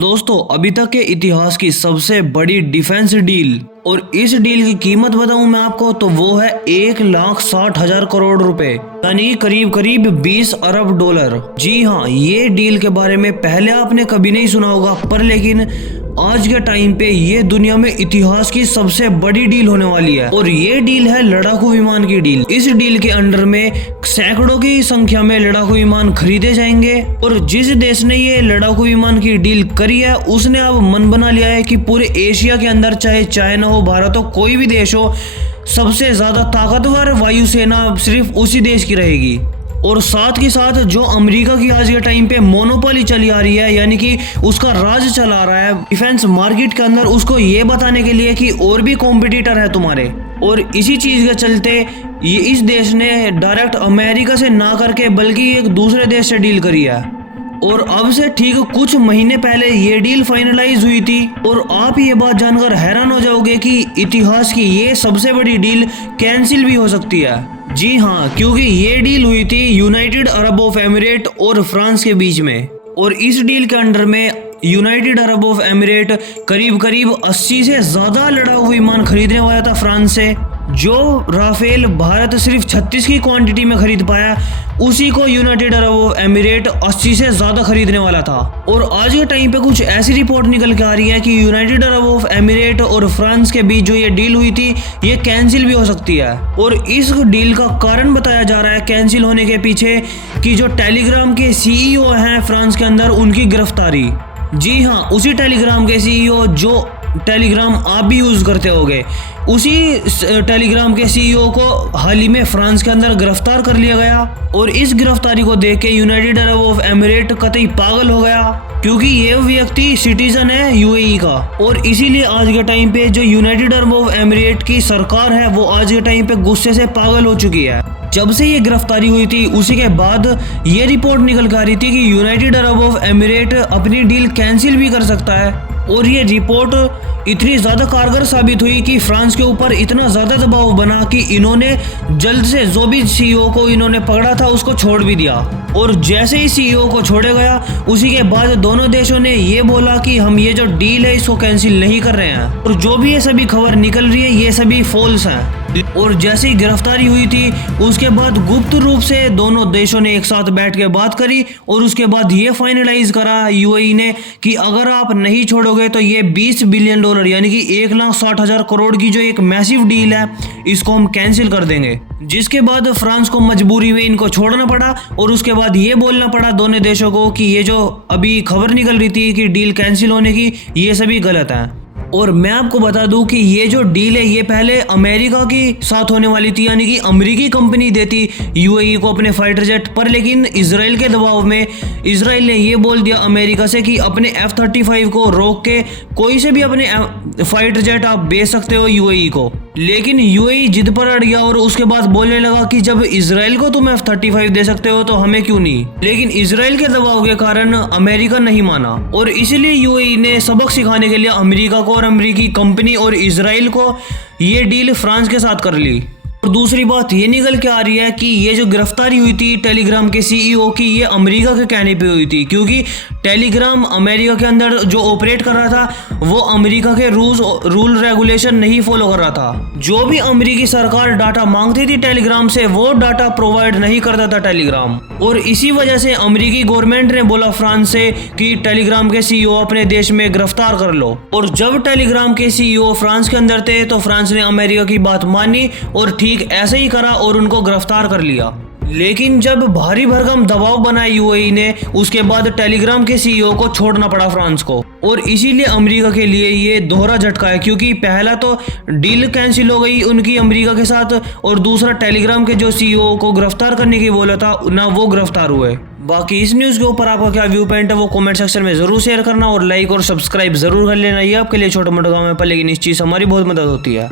दोस्तों, अभी तक के इतिहास की सबसे बड़ी डिफेंस डील और इस डील की कीमत बताऊं मैं आपको तो वो है 1,60,000 करोड़ रुपए, यानी करीब करीब 20 अरब डॉलर। जी हाँ, ये डील के बारे में पहले आपने कभी नहीं सुना होगा, पर लेकिन आज के टाइम पे ये दुनिया में इतिहास की सबसे बड़ी डील होने वाली है और ये डील है लड़ाकू विमान की डील। इस डील के अंडर में सैकड़ों की संख्या में लड़ाकू विमान खरीदे जाएंगे और जिस देश ने ये लड़ाकू विमान की डील करी है उसने अब मन बना लिया है कि पूरे एशिया के अंदर, चाहे चाइना हो, भारत हो, कोई भी देश हो, सबसे ज्यादा ताकतवर वायुसेना सिर्फ उसी देश की रहेगी। और साथ के साथ जो अमेरिका की आज के टाइम पे मोनोपोली चली आ रही है, यानी कि उसका राज चला रहा है डिफेंस मार्केट के अंदर, उसको ये बताने के लिए कि और भी कॉम्पिटिटर है तुम्हारे। और इसी चीज के चलते ये इस देश ने डायरेक्ट अमेरिका से ना करके बल्कि एक दूसरे देश से डील करी है और अब से ठीक कुछ महीने पहले ये डील फाइनलाइज हुई थी। और आप ये बात जानकर हैरान हो जाओगे कि इतिहास की ये सबसे बड़ी डील कैंसिल भी हो सकती है। जी हाँ, क्योंकि ये डील हुई थी यूनाइटेड अरब ऑफ एमिरेट और फ्रांस के बीच में और इस डील के अंडर में यूनाइटेड अरब ऑफ एमिरेट करीब करीब 80 से ज्यादा लड़ाकू विमान खरीदने वाला था फ्रांस से। जो राफेल भारत सिर्फ 36 की क्वांटिटी में खरीद पाया, उसी को यूनाइटेड अरब ऑफ एमिरेट 80 से ज्यादा खरीदने वाला था। और आज के टाइम पे कुछ ऐसी रिपोर्ट निकल के आ रही है कि यूनाइटेड अरब ऑफ एमिरेट और फ्रांस के बीच जो ये डील हुई थी ये कैंसिल भी हो सकती है। और इस डील का कारण बताया जा रहा है कैंसिल होने के पीछे कि जो टेलीग्राम के सीईओ हैं फ्रांस के अंदर, उनकी गिरफ्तारी। जी हाँ, उसी टेलीग्राम के सीईओ जो टेलीग्राम आप भी यूज करते होगे, उसी टेलीग्राम के सीईओ को हाल ही में फ्रांस के अंदर गिरफ्तार कर लिया गया। और इस गिरफ्तारी को देख के यूनाइटेड अरब ऑफ एमिरेट कतई पागल हो गया, क्योंकि ये व्यक्ति सिटीजन है यूएई का। और इसीलिए आज के टाइम पे जो यूनाइटेड अरब ऑफ एमिरेट की सरकार है वो आज के टाइम पे गुस्से से पागल हो चुकी है। जब से ये गिरफ्तारी हुई थी उसी के बाद ये रिपोर्ट निकल कर आ रही थी कि यूनाइटेड अरब ऑफ एमिरेट अपनी डील कैंसिल भी कर सकता है। और ये रिपोर्ट इतनी ज्यादा कारगर साबित हुई कि फ्रांस के ऊपर इतना ज्यादा दबाव बना कि इन्होंने जल्द से जो भी सीईओ को इन्होंने पकड़ा था उसको छोड़ भी दिया। और जैसे ही सीईओ को छोड़े गया उसी के बाद दोनों देशों ने ये बोला कि हम ये जो डील है इसको कैंसिल नहीं कर रहे हैं। और जो भी ये सभी खबर निकल रही है ये सभी फॉल्स हैं। और जैसे ही गिरफ्तारी हुई थी उसके बाद गुप्त रूप से दोनों देशों ने एक साथ बैठ के बात करी और उसके बाद ये फाइनलाइज करा यूएई ने कि अगर आप नहीं छोड़ोगे तो ये 20 बिलियन डॉलर यानी कि 1,60,000 करोड़ की जो एक मैसिव डील है इसको हम कैंसिल कर देंगे। जिसके बाद फ्रांस को मजबूरी में इनको छोड़ना पड़ा और उसके बाद ये बोलना पड़ा दोनों देशों को कि ये जो अभी खबर निकल रही थी कि डील कैंसिल होने की, ये सभी गलत है। और मैं आपको बता दूं कि ये जो डील है ये पहले अमेरिका के साथ होने वाली थी, यानी कि अमेरिकी कंपनी देती यूएई को अपने फाइटर जेट, पर लेकिन इजराइल के दबाव में इजराइल ने ये बोल दिया अमेरिका से कि अपने F-35 को रोक के कोई से भी अपने फाइटर जेट आप बेच सकते हो यूएई को। लेकिन यूएई जिद पर अड़ गया और उसके बाद बोलने लगा कि जब इजराइल को तुम F-35 दे सकते हो तो हमें क्यों नहीं। लेकिन इजराइल के दबाव के कारण अमेरिका नहीं माना और इसीलिए यूएई ने सबक सिखाने के लिए अमेरिका को और अमेरिकी कंपनी और इजराइल को ये डील फ्रांस के साथ कर ली। और दूसरी बात ये निकल के आ रही है कि ये जो गिरफ्तारी हुई थी टेलीग्राम के सीईओ की, ये अमेरिका के कहने पे हुई थी, क्योंकि टेलीग्राम अमेरिका के अंदर जो ऑपरेट कर रहा था वो अमेरिका के रूल रेगुलेशन नहीं फॉलो कर रहा था। जो भी अमेरिकी सरकार डाटा मांगती थी टेलीग्राम से वो डाटा प्रोवाइड नहीं करता था टेलीग्राम। और इसी वजह से अमेरिकी गवर्नमेंट ने बोला फ्रांस से कि टेलीग्राम के सीईओ अपने देश में गिरफ्तार कर लो। और जब टेलीग्राम के सीईओ फ्रांस के अंदर थे तो फ्रांस ने अमेरिका की बात मानी और ठीक ऐसे ही करा और उनको गिरफ्तार कर लिया। लेकिन जब भारी भरकम दबाव बनाया यूएई ने उसके बाद टेलीग्राम के सीईओ को छोड़ना पड़ा फ्रांस को। और इसीलिए अमेरिका के लिए ये दोहरा झटका है, क्योंकि पहला तो डील कैंसिल हो गई उनकी अमेरिका के साथ और दूसरा टेलीग्राम के जो सीईओ को गिरफ्तार करने की बोला था ना वो गिरफ्तार हुए। बाकी इस न्यूज़ के ऊपर आपका क्या व्यू पॉइंट है वो कमेंट सेक्शन में जरूर शेयर करना और लाइक और सब्सक्राइब जरूर कर लेना। ये आपके लिए छोटा मोटा काम है पर लेकिन इस चीज़ से हमारी बहुत मदद होती है।